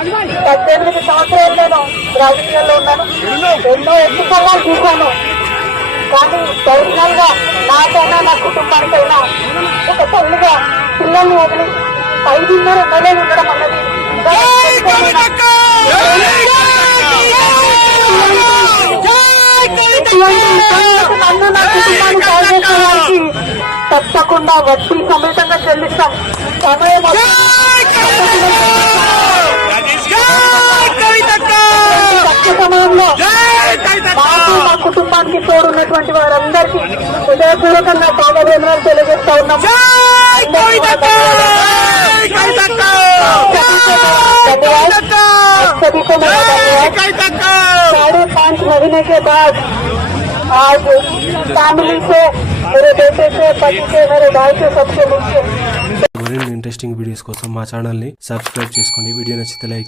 18 సంవత్సరాలు నేను రాజకీయాల్లో ఉన్నాను. ఎన్నో ఎన్నికల్లో చూశాను. కానీ పర్సనల్ గా నాకైనా నా కుటుంబానికైనా ఒక తల్లిగా పిల్లల్ని వదిలి 5.5 నెలలు ఉండడం అన్నది నన్ను నా కుటుంబాన్ని సాధించడానికి తప్పకుండా వడ్డీ సమేతంగా చెల్లిస్తాం. సమయం సమయంలో మాకు మా కుటుంబానికి తోడున్నటువంటి వారందరికీ హృదయపూర్వకంగా పాదవేదనలు తెలియజేస్తా ఉన్నాం. 5.5 महीने के बाद आज फैमिली से मेरे बेटे से पति से मेरे भाई से सबसे मुझसे మరిన్ని ఇంట్రెస్టింగ్ వీడియోస్ కోసం మా ఛానల్ ని సబ్స్క్రైబ్ చేసుకోండి. వీడియో నచ్చితే లైక్